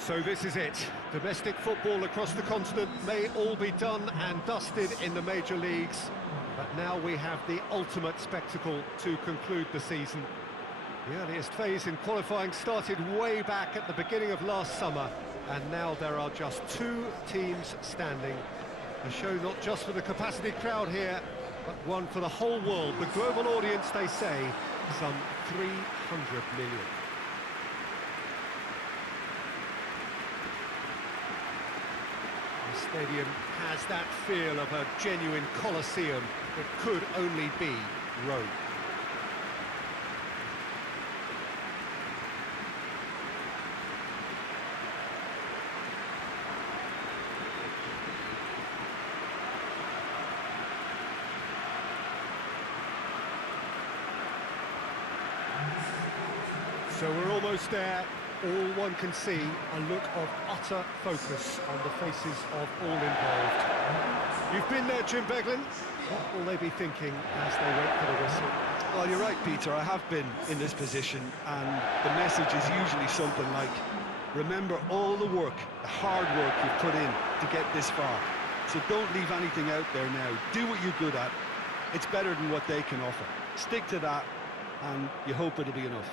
So this is it. Domestic football across the continent may all be done and dusted in the major leagues, but now we have the ultimate spectacle to conclude the season. The earliest phase in qualifying started way back at the beginning of last summer, and now there are just two teams standing. A show not just for the capacity crowd here, but one for the whole world. The global audience, they say, some 300 million. The stadium has that feel of a genuine Colosseum. It could only be Rome. So we're almost there. All one can see, a look of utter focus on the faces of all involved. You've been there, Jim Beglin. What will they be thinking as they wait for the whistle? Well, you're right, Peter. I have been in this position, and the message is usually something like, remember all the work, the hard work you've put in to get this far. So don't leave anything out there now. Do what you're good at. It's better than what they can offer. Stick to that, and you hope it'll be enough.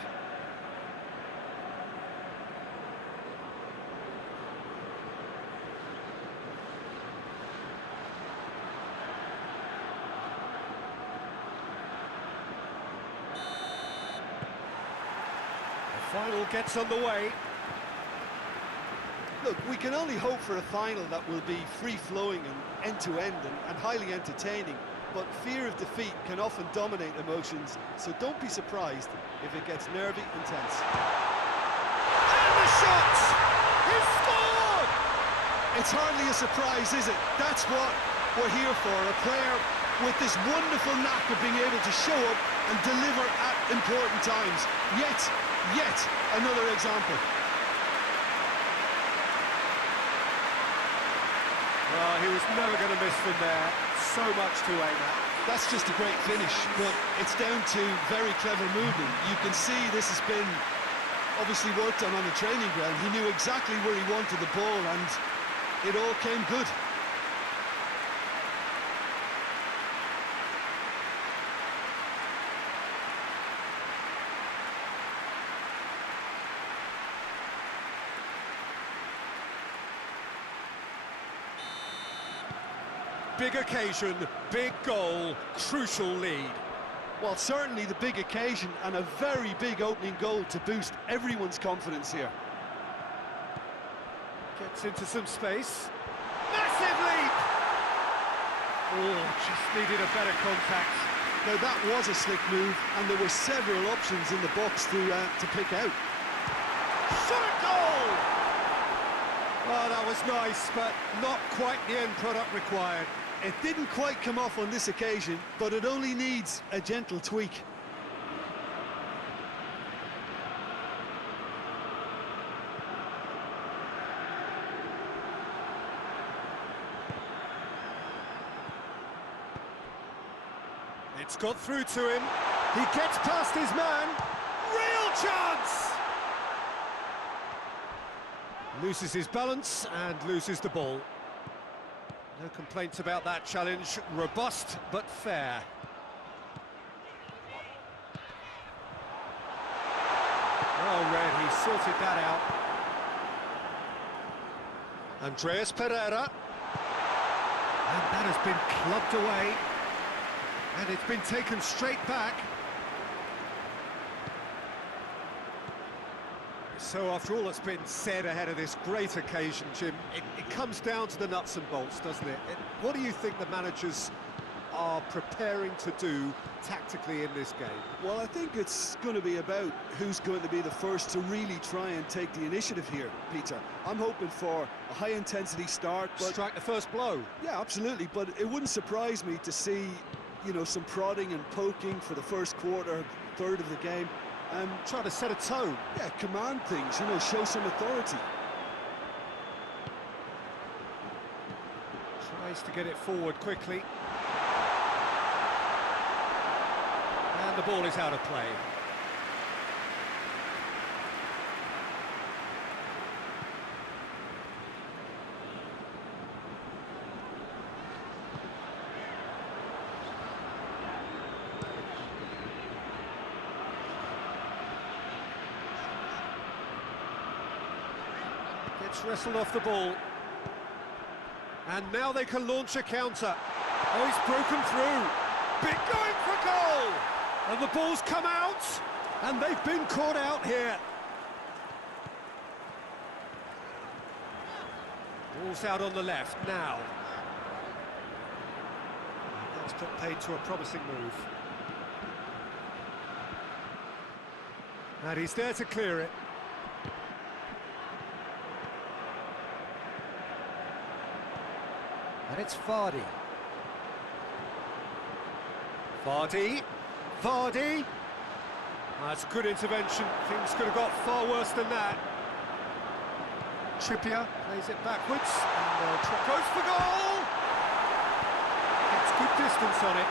Final gets underway. Look, we can only hope for a final that will be free-flowing and end-to-end and highly entertaining, but fear of defeat can often dominate emotions, so don't be surprised if it gets nervy and tense. And the shot! He scored! It's hardly a surprise, is it? That's what we're here for, a player with this wonderful knack of being able to show up and deliver at important times. Yet another example. Well, he was never going to miss from there. So much to aim at. That's just a great finish, but it's down to very clever movement. You can see this has been obviously worked on the training ground. He knew exactly where he wanted the ball, and it all came good. Big occasion, big goal, crucial lead. Well, certainly the big occasion and a very big opening goal to boost everyone's confidence here. Gets into some space. Massive leap! Oh, just needed a better contact. Now that was a slick move, and there were several options in the box to pick out. Shot goal! Oh, that was nice, but not quite the end product required. It didn't quite come off on this occasion, but it only needs a gentle tweak. It's got through to him. He gets past his man. Real chance! Loses his balance and loses the ball. No complaints about that challenge. Robust but fair. Well read, he sorted that out. Andreas Pereira. And that has been clubbed away. And it's been taken straight back. So after all that's been said ahead of this great occasion, Jim, it comes down to the nuts and bolts, doesn't it? What do you think the managers are preparing to do tactically in this game? Well, I think it's going to be about who's going to be the first to really try and take the initiative here, Peter. I'm hoping for a high-intensity start, but... Strike the first blow. Yeah, absolutely, but it wouldn't surprise me to see, you know, some prodding and poking for the first quarter, third of the game. Trying to set a tone. Yeah, command things, you know, show some authority. Tries to get it forward quickly. And the ball is out of play. Keeps wrestled off the ball. And now they can launch a counter. Oh, he's broken through. Big going for goal! And the ball's come out, and they've been caught out here. Ball's out on the left now. That's put paid to a promising move. And he's there to clear it. And it's Vardy. Vardy. That's good intervention. Things could have got far worse than that. Trippier plays it backwards. And goes for goal! Gets good distance on it.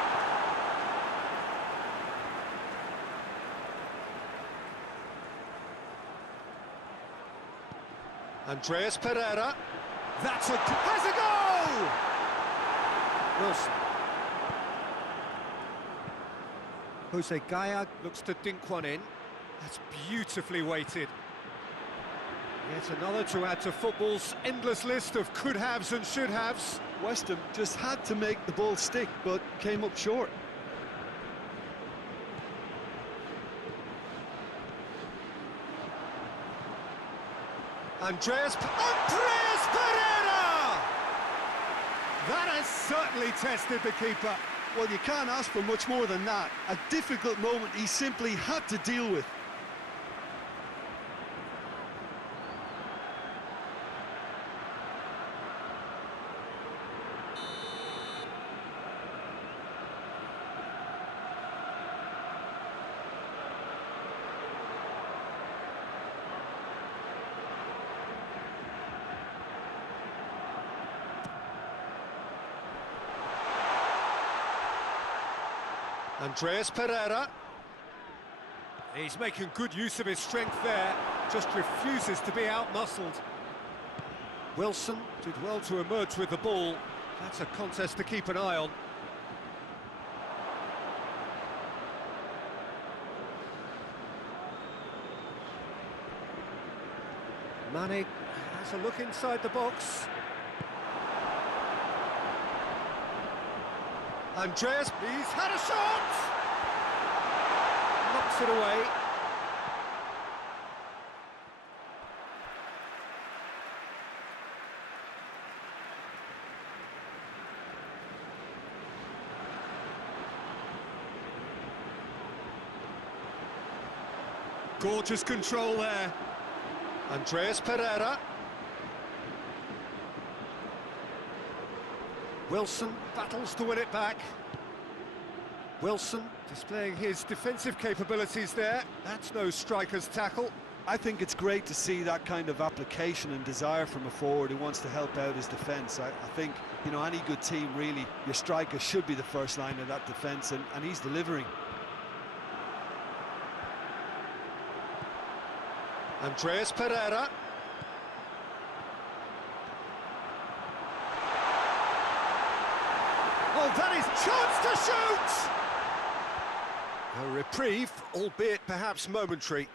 Andreas Pereira. Has a goal! Wilson. Jose Gaya looks to dink one in. That's beautifully weighted. Yet another to add to football's endless list of could-haves and should-haves. West Ham just had to make the ball stick, but came up short. Andreas Pereira! That has certainly tested the keeper. Well, you can't ask for much more than that. A difficult moment he simply had to deal with. Andreas Pereira. He's making good use of his strength there, just refuses to be out-muscled. Wilson did well to emerge with the ball. That's a contest to keep an eye on. Mane has a look inside the box. Andreas, he's had a shot! Knocks it away. Gorgeous control there. Andreas Pereira. Wilson battles to win it back. Wilson displaying his defensive capabilities there. That's no striker's tackle. I think it's great to see that kind of application and desire from a forward who wants to help out his defence. I think, you know, any good team, really, your striker should be the first line of that defence, and he's delivering. Andreas Pereira. Oh, that is chance to shoot! A reprieve, albeit perhaps momentary.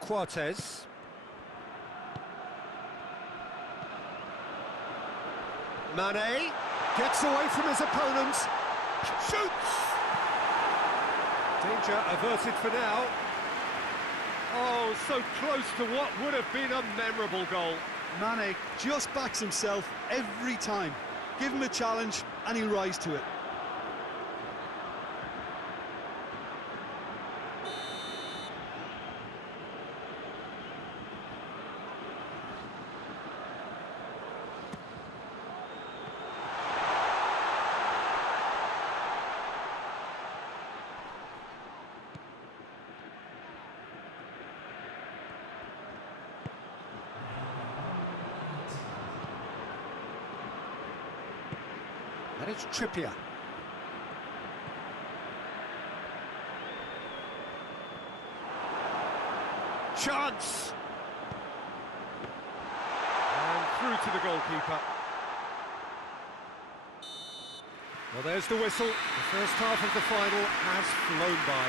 Quartes. Mane gets away from his opponent. Shoots! Danger averted for now. Oh, so close to what would have been a memorable goal. Mane just backs himself every time. Give him a challenge and he'll rise to it. And it's Trippier. Chance! And through to the goalkeeper. Well, there's the whistle. The first half of the final has flown by.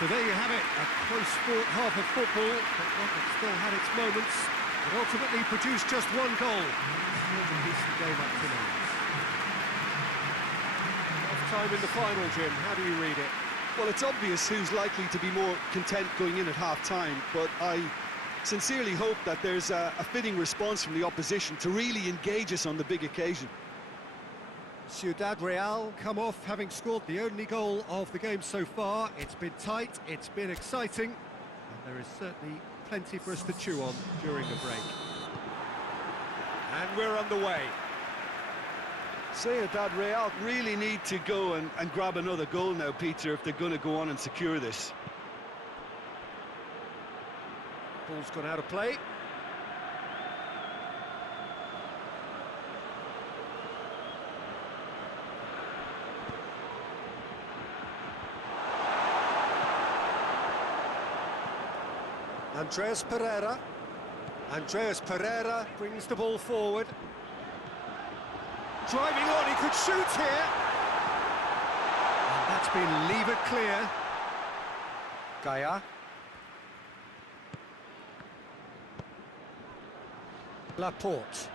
So there you have it, a close-fought half of football, but one that still had its moments. It ultimately produced just one goal. Still a decent game up to now. Half time in the final, Jim. How do you read it? Well, it's obvious who's likely to be more content going in at half-time, but I sincerely hope that there's a fitting response from the opposition to really engage us on the big occasion. Ciudad Real come off having scored the only goal of the game so far. It's been tight, it's been exciting, and there is certainly plenty for us to chew on during the break. And we're underway. Ciudad Real really need to go and grab another goal now, Peter, if they're going to go on and secure this. Ball's gone out of play. Andreas Pereira. Andreas Pereira brings the ball forward. Driving on, he could shoot here. And that's been levered clear. Gaia. Laporte.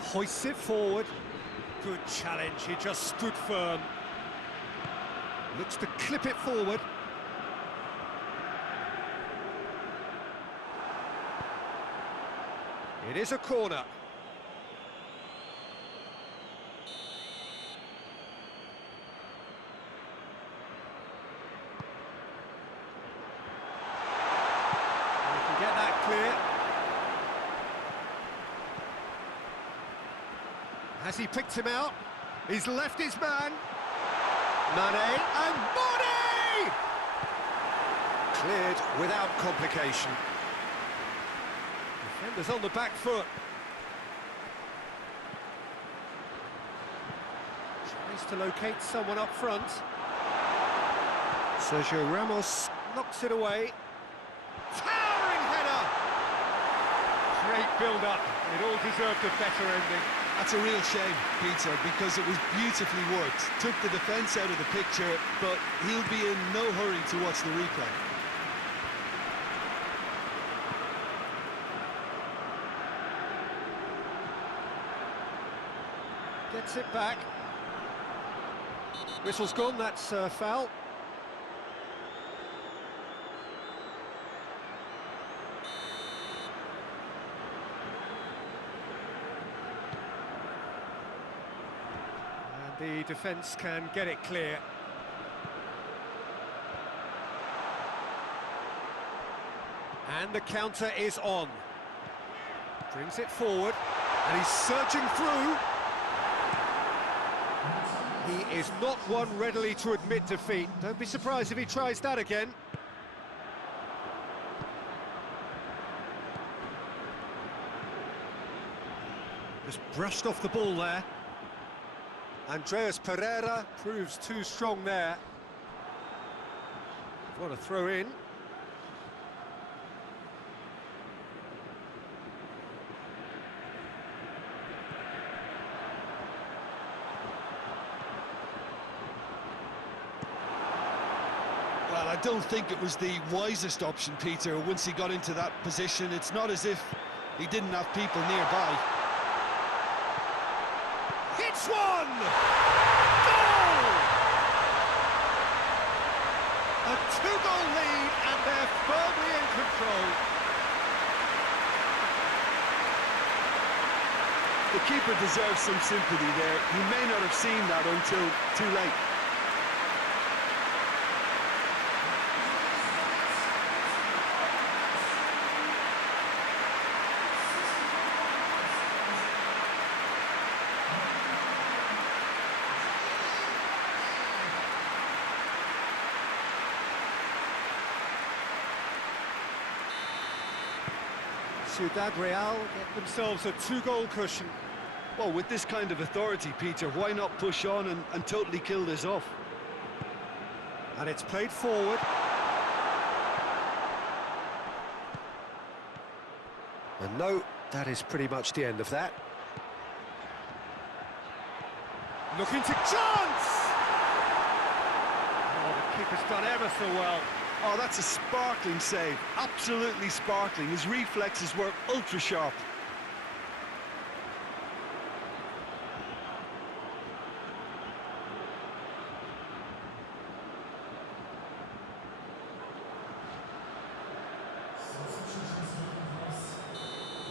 Hoists it forward. Good challenge, he just stood firm. Looks to clip it forward. It is a corner. We can get that clear. Has he picked him out? He's left his man. Mane and Mane! Cleared without complication. Defenders on the back foot. Tries to locate someone up front. Sergio Ramos knocks it away. Towering header! Great build-up. It all deserved a better ending. That's a real shame, Peter, because it was beautifully worked. Took the defence out of the picture, but he'll be in no hurry to watch the replay. Gets it back. Whistle's gone, that's foul. And the defence can get it clear. And the counter is on. Brings it forward, and he's surging through. He is not one readily to admit defeat. Don't be surprised if he tries that again. Just brushed off the ball there. Andreas Pereira proves too strong there. What a throw in. Well, I don't think it was the wisest option, Peter, once he got into that position. It's not as if he didn't have people nearby. Hits one! Goal! A two-goal lead, and they're firmly in control. The keeper deserves some sympathy there. He may not have seen that until too late. Ciudad Real get themselves a two-goal cushion. Well, with this kind of authority, Peter, why not push on and totally kill this off? And it's played forward. And no, that is pretty much the end of that. Looking to chance! Oh, the keeper's done ever so well. Oh, that's a sparkling save. Absolutely sparkling. His reflexes were ultra sharp.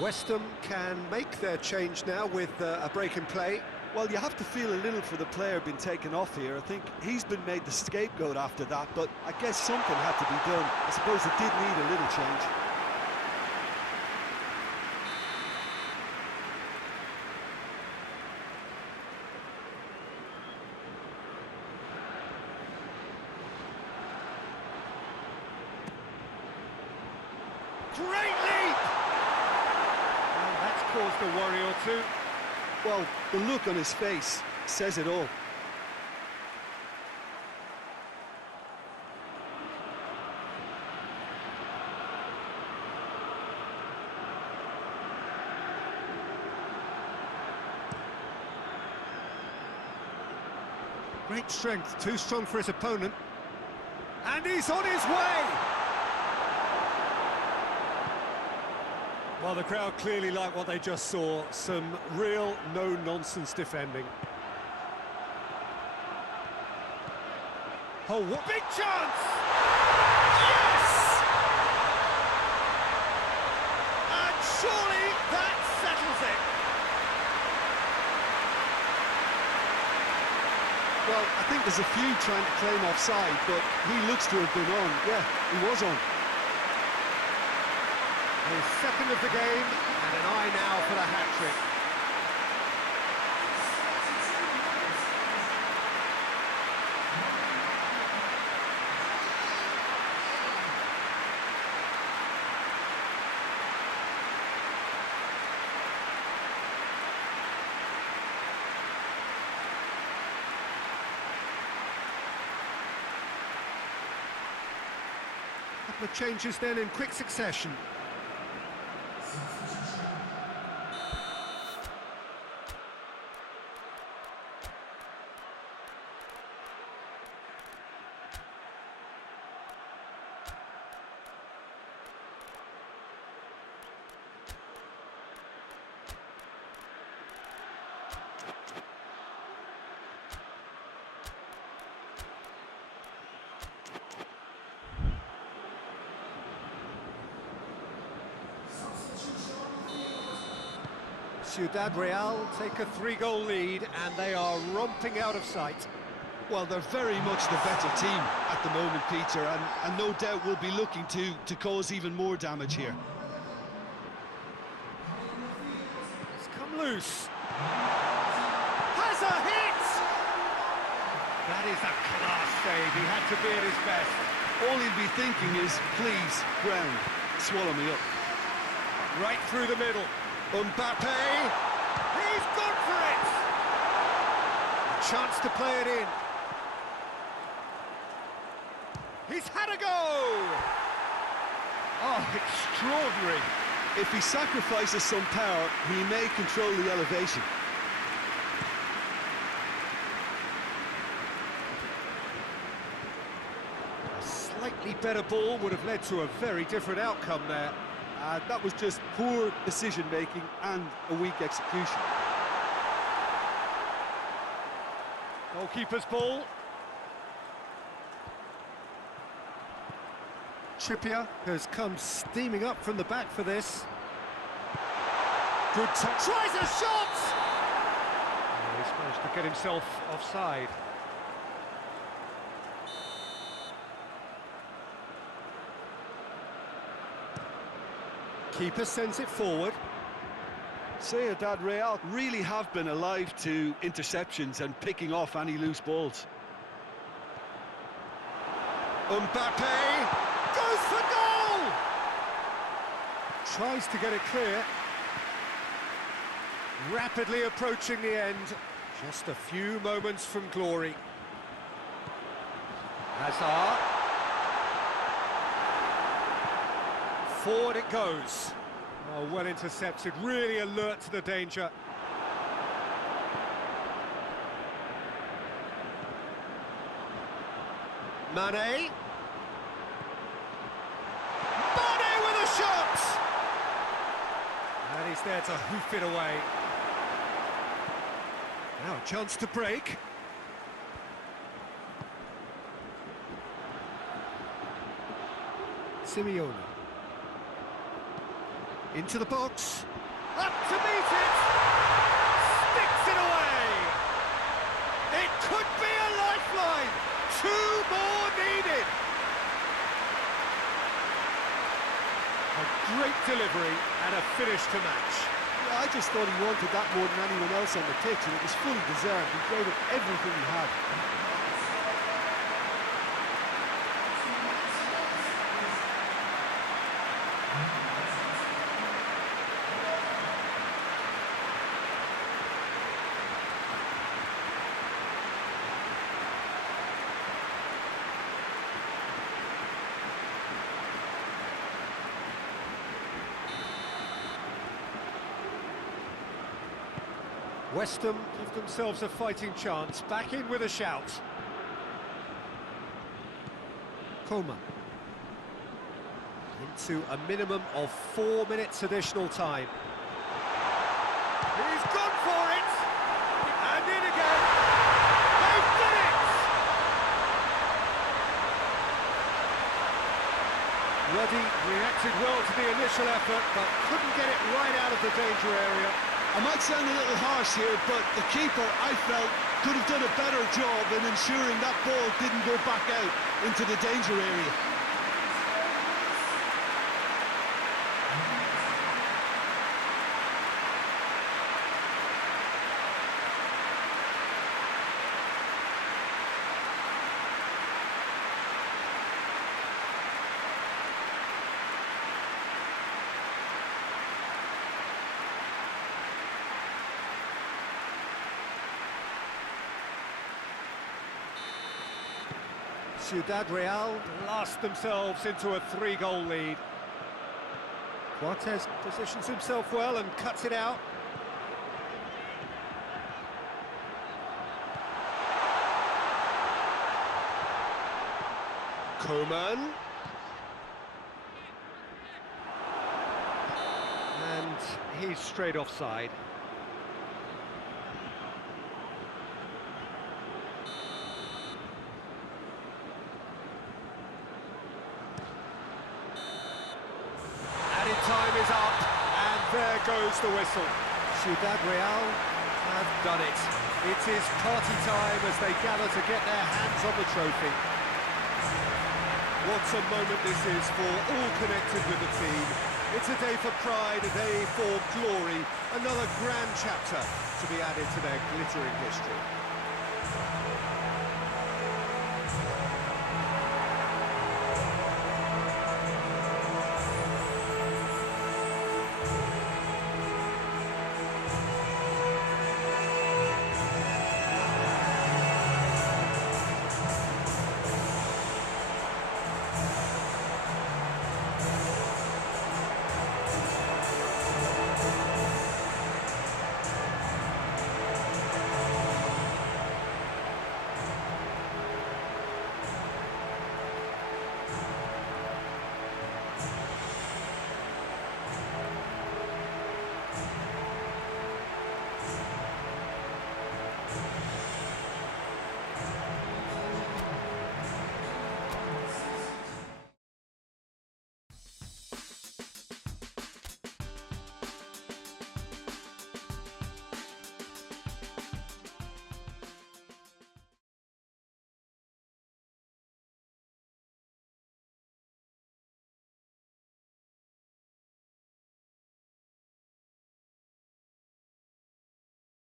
West Ham can make their change now with a break in play. Well, you have to feel a little for the player being taken off here. I think he's been made the scapegoat after that, but I guess something had to be done. I suppose it did need a little change. Great leap! Well, that's caused a worry or two. Well, the look on his face says it all. Great strength, too strong for his opponent. And he's on his way! Well, the crowd clearly like what they just saw. Some real no-nonsense defending. Oh, what big chance! Yes! And surely that settles it. Well, I think there's a few trying to claim offside, but he looks to have been on. Yeah, he was on. His second of the game, and an eye now for the hat-trick. Couple of changes then in quick succession. Ciudad Real take a 3-goal lead, and they are romping out of sight. Well, they're very much the better team at the moment, Peter, and no doubt will be looking to cause even more damage here. It's come loose. Has a hit! That is a class save. He had to be at his best. All he'll be thinking is, please, ground, swallow me up. Right through the middle. Mbappe! He's gone for it! A chance to play it in. He's had a go! Oh, extraordinary. If he sacrifices some power, he may control the elevation. A slightly better ball would have led to a very different outcome there. That was just poor decision-making and a weak execution. Goalkeeper's ball. Trippier has come steaming up from the back for this. Good touch. Tries a shot! Oh, he's managed to get himself offside. Keeper sends it forward. Ciudad Real really have been alive to interceptions and picking off any loose balls. Mbappe goes for goal! Tries to get it clear. Rapidly approaching the end. Just a few moments from glory. Hazard. Forward it goes. Oh, well intercepted, really alert to the danger. Mane. And he's there to hoof it away. Now a chance to break. Simeone. Into the box. Up to meet it! Sticks it away! It could be a lifeline! 2 more needed! A great delivery and a finish to match. Yeah, I just thought he wanted that more than anyone else on the pitch, and it was fully deserved. He gave it everything he had. West Ham give themselves a fighting chance, back in with a shout. Coman. Into a minimum of 4 minutes additional time. He's gone for it! And in again! They've done it! Ruddy reacted well to the initial effort, but couldn't get it right out of the danger area. I might sound a little harsh here, but the keeper, I felt, could have done a better job in ensuring that ball didn't go back out into the danger area. Ciudad Real blast themselves into a 3-goal lead. Cortez positions himself well and cuts it out. Coman. And he's straight offside. Time is up, and there goes the whistle. Ciudad Real have done it. It is party time as they gather to get their hands on the trophy. What a moment this is for all connected with the team. It's a day for pride, a day for glory, another grand chapter to be added to their glittering history.